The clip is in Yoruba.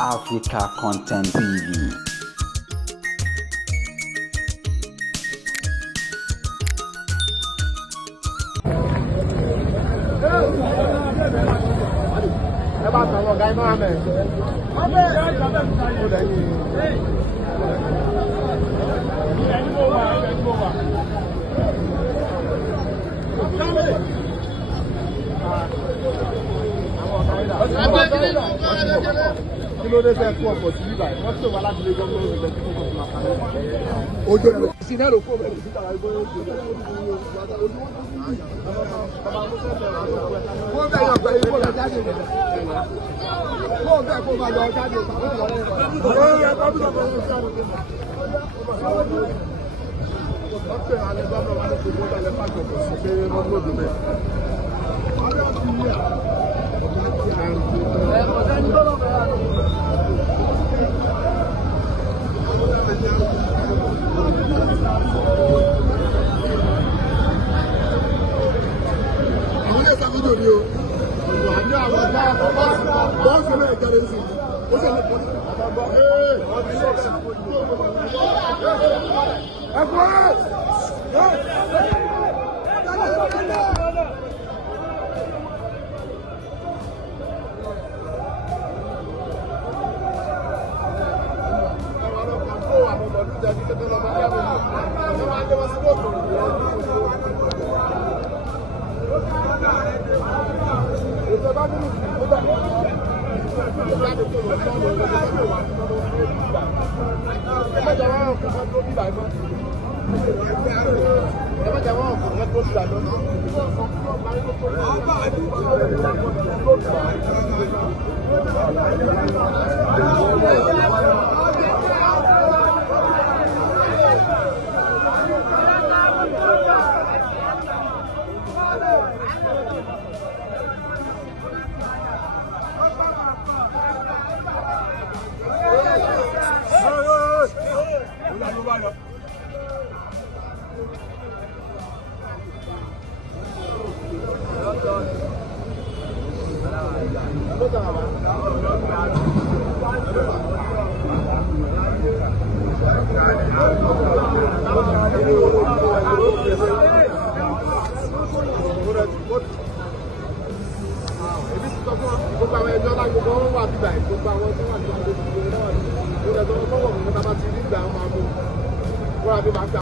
Africa Content TV. Kí ló dé fẹ́ kú ọkọ̀ sí ibà yìí? Wọ́n tó wà láti lé gómìnà ìrẹ̀lẹ̀ tí kò tó máa parí. Ojú ẹ̀rọ sí náà ló kó bẹ̀rẹ̀ sí tàwa ìgbóyè oṣù rẹ̀. Wọ́n bẹ̀ yọ̀ pé ikú lọ jáde rẹ̀. Wọ́n bẹ̀ kó máa lọ jáde ìpàkó lọ rẹ̀. Wọ́n pè alẹ́ gómìnà wà ní gbogbo alẹ́ pàtó kò sí pé wọ́n lòdù bẹ́ẹ̀.